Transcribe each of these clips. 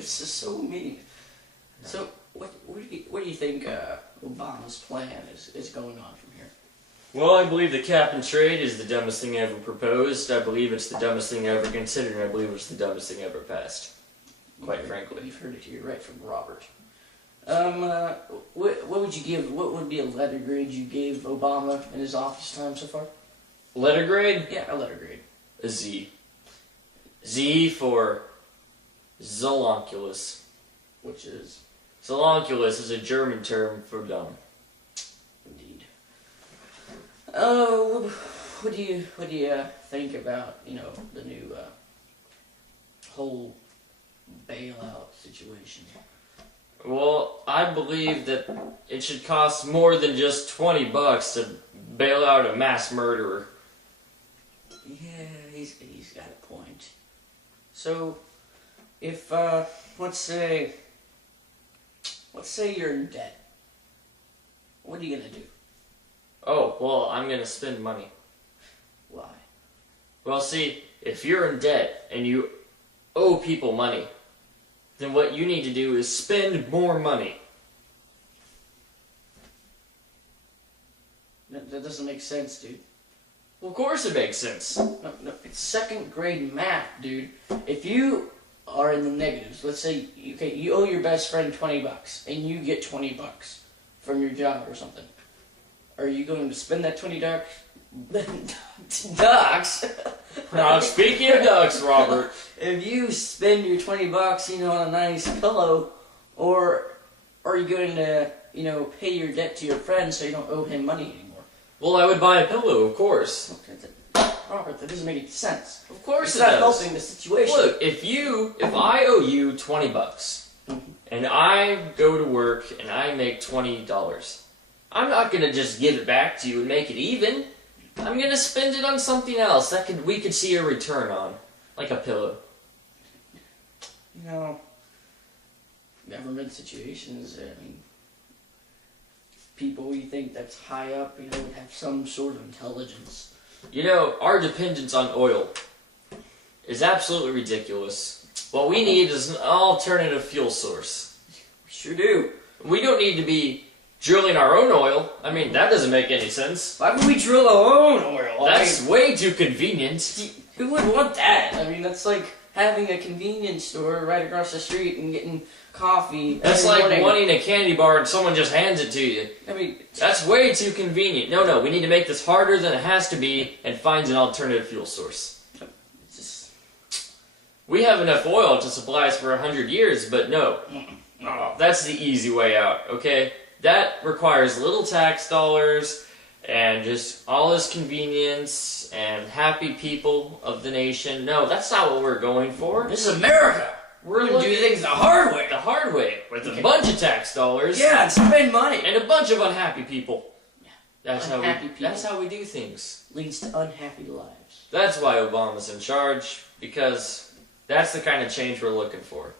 It's just so mean. No. So, what do you think Obama's plan is going on from here? Well, I believe the cap and trade is the dumbest thing ever proposed. I believe it's the dumbest thing ever considered, and I believe it's the dumbest thing ever passed. Quite frankly. You've heard it here right from Robert. What would you give? What would be a letter grade you gave Obama in his office time so far? Letter grade? Yeah, a letter grade. A Z. Z for Zolonculus. Which is? Zolonculus is a German term for dumb. Indeed. Oh, what do you think about the new whole bailout situation? Well, I believe that it should cost more than just $20 to bail out a mass murderer. Yeah, he's got a point. So, if let's say you're in debt, what are you gonna do? Oh, well, I'm gonna spend money. Why? Well, see, if you're in debt and you owe people money, then what you need to do is spend more money. That doesn't make sense, dude. Well, of course it makes sense. No, it's second grade math, dude. If you are in the negatives, let's say, you owe your best friend $20, and you get $20 from your job or something. Are you going to spend that $20? Ducks. Now, speaking of ducks, Robert. If you spend your $20, on a nice pillow, or are you going to, pay your debt to your friend so you don't owe him money anymore? Well, I would buy a pillow, of course. Robert, that doesn't make any sense. Of course it's it not does. helping the situation. Look, if I owe you $20, and I go to work and I make $20, I'm not gonna just give it back to you and make it even. I'm gonna spend it on something else that we could see a return on, like a pillow. Government situations, people you think that's high up, would have some sort of intelligence. Our dependence on oil is absolutely ridiculous. What we need is an alternative fuel source. We sure do. We don't need to be drilling our own oil. I mean, that doesn't make any sense. Why would we drill our own oil? That's way too convenient. Who would want that? That's like having a convenience store right across the street and getting coffee. That's like wanting a candy bar and someone just hands it to you. That's way too convenient. No, we need to make this harder than it has to be and find an alternative fuel source. We have enough oil to supply us for 100 years, but no. That's the easy way out, okay? That requires little tax dollars and just all this convenience and happy people of the nation. No, that's not what we're going for. This is America. We're going to do things the hard way. The hard way, with a bunch of tax dollars. Yeah, and spend money. And a bunch of unhappy people. Yeah. That's how we do things. Leads to unhappy lives. That's why Obama's in charge, because that's the kind of change we're looking for.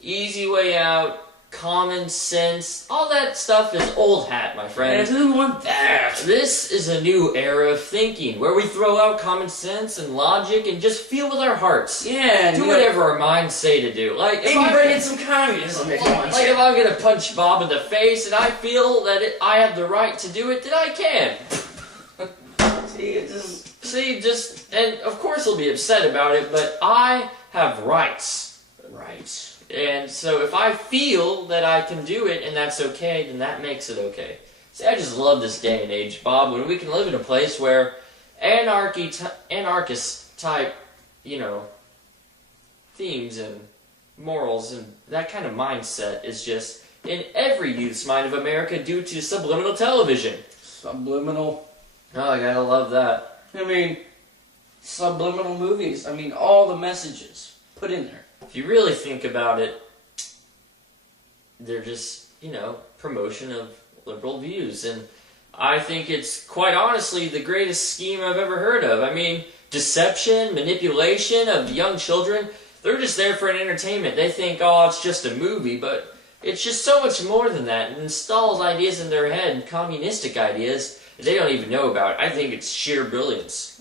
Easy way out, common sense, all that stuff is old hat, my friend. And who wants that? This is a new era of thinking, where we throw out common sense and logic and just feel with our hearts. Yeah. Do whatever our minds say to do. Like, maybe bring in some communism if you want to. Like, if I'm gonna punch Bob in the face and I feel that I have the right to do it, then I can. And of course he'll be upset about it, but I have rights. Rights. And so if I feel that I can do it and that's okay, then that makes it okay. See, I just love this day and age, Bob, when we can live in a place where anarchist type, themes and morals and that kind of mindset is just in every youth's mind of America due to subliminal television. Subliminal? Oh, I gotta love that. Subliminal movies. All the messages put in there. If you really think about it, they're just, promotion of liberal views. And I think it's, quite honestly, the greatest scheme I've ever heard of. Deception, manipulation of young children, they're just there for an entertainment. They think, oh, it's just a movie, but it's just so much more than that. It installs ideas in their head, communistic ideas, that they don't even know about. I think it's sheer brilliance.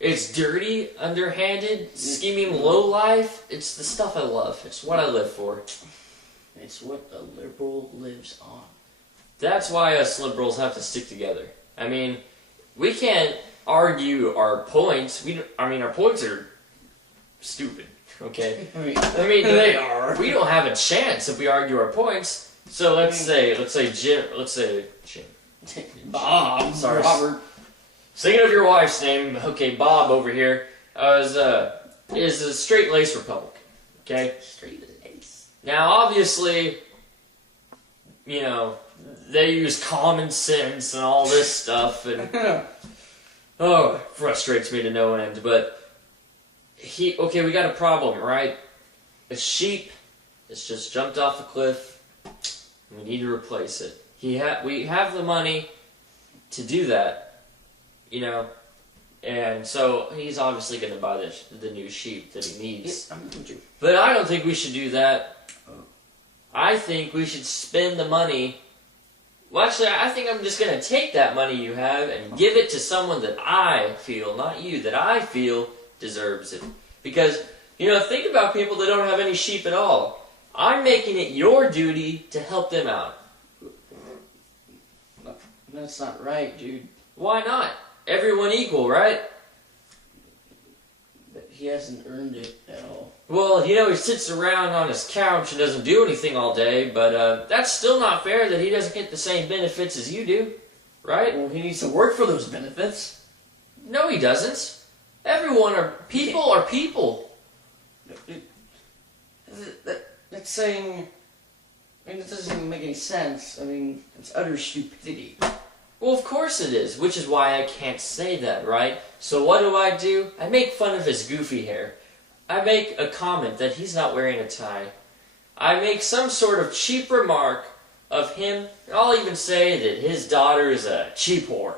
It's dirty, underhanded, scheming low life. It's the stuff I love. It's what I live for. It's what a liberal lives on. That's why us liberals have to stick together. I mean, we can't argue our points. Our points are stupid. Okay. I mean, they are. We don't have a chance if we argue our points. So let's say Jim. Bob. Sorry. Robert. Thinking of your wife's name, okay, Bob over here is a straight-laced Republican, okay? Straight-laced. Now, obviously, you know, they use common sense and all this stuff, and oh, it frustrates me to no end. But we got a problem, right? A sheep has just jumped off a cliff. And we need to replace it. We have the money to do that. You know, and so he's obviously going to buy the new sheep that he needs. Yeah, I'm with you. But I don't think we should do that. I think we should spend the money. Well, actually, I think I'm just going to take that money you have and give it to someone that I feel, not you, that I feel deserves it. Because, you know, think about people that don't have any sheep at all. I'm making it your duty to help them out. That's not right, dude. Why not? Everyone equal, right? But he hasn't earned it at all. Well, you know, he sits around on his couch and doesn't do anything all day, but that's still not fair that he doesn't get the same benefits as you do, right? Well, he needs to work for those benefits. No, he doesn't. People are people. That's saying... I mean, it doesn't even make any sense. I mean, it's utter stupidity. Well, of course it is, which is why I can't say that, right? So what do? I make fun of his goofy hair. I make a comment that he's not wearing a tie. I make some sort of cheap remark of him. I'll even say that his daughter is a cheap whore.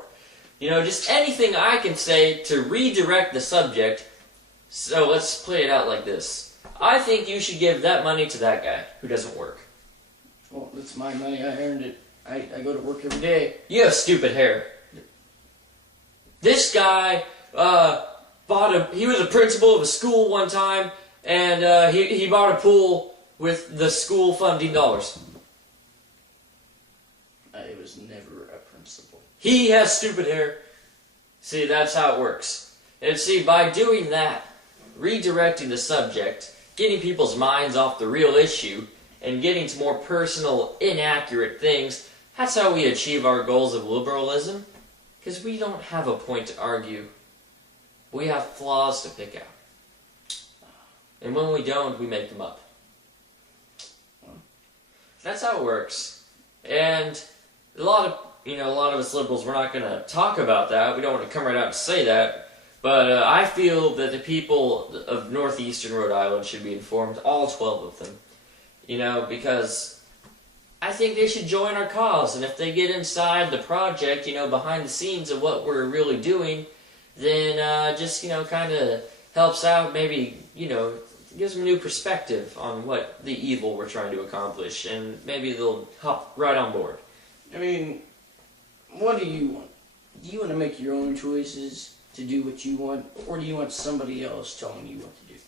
You know, just anything I can say to redirect the subject. So let's play it out like this. I think you should give that money to that guy who doesn't work. Well, it's my money. I earned it. I go to work every day. You have stupid hair. This guy he was a principal of a school one time, and he bought a pool with the school funding dollars. I was never a principal. He has stupid hair. See, that's how it works. And see, by doing that, redirecting the subject, getting people's minds off the real issue, and getting to more personal, inaccurate things, that's how we achieve our goals of liberalism. Because we don't have a point to argue. We have flaws to pick out. And when we don't, we make them up. That's how it works. And a lot of us liberals, we're not going to talk about that. We don't want to come right out and say that. But I feel that the people of northeastern Rhode Island should be informed, all 12 of them. You know, because I think they should join our cause. And if they get inside the project, you know, behind the scenes of what we're really doing, then just, you know, kind of helps out, maybe, you know, gives them a new perspective on what the evil we're trying to accomplish. And maybe they'll hop right on board. I mean, what do you want? Do you want to make your own choices to do what you want? Or do you want somebody else telling you what to do?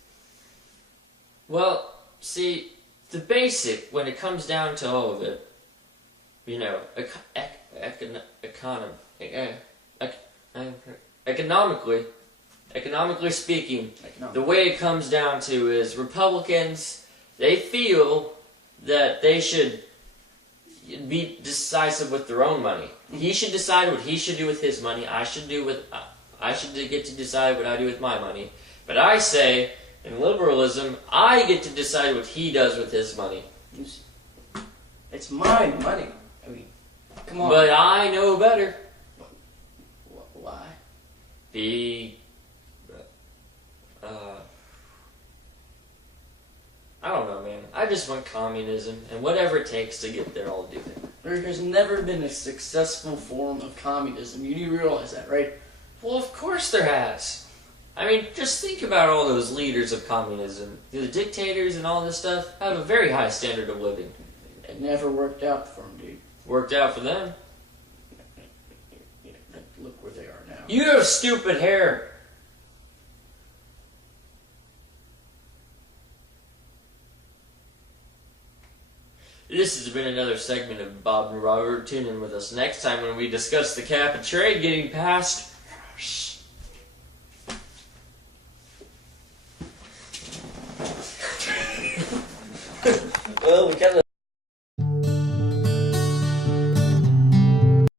Well, see, the basic, when it comes down to all of it, you know, economically speaking, the way it comes down to is Republicans, they feel that they should be decisive with their own money. He should decide what he should do with his money. I should get to decide what I do with my money. But I say, in liberalism, I get to decide what he does with his money. It's my money. I mean, come on. But I know better. Why? I don't know, man. I just want communism, and whatever it takes to get there, I'll do it. There has never been a successful form of communism. You do realize that, right? Well, of course there has. I mean, just think about all those leaders of communism. The dictators and all this stuff have a very high standard of living. It never worked out for them, dude. Worked out for them. Look where they are now. You have stupid hair. This has been another segment of Bob and Robert. Tune in with us next time when we discuss the cap and trade getting past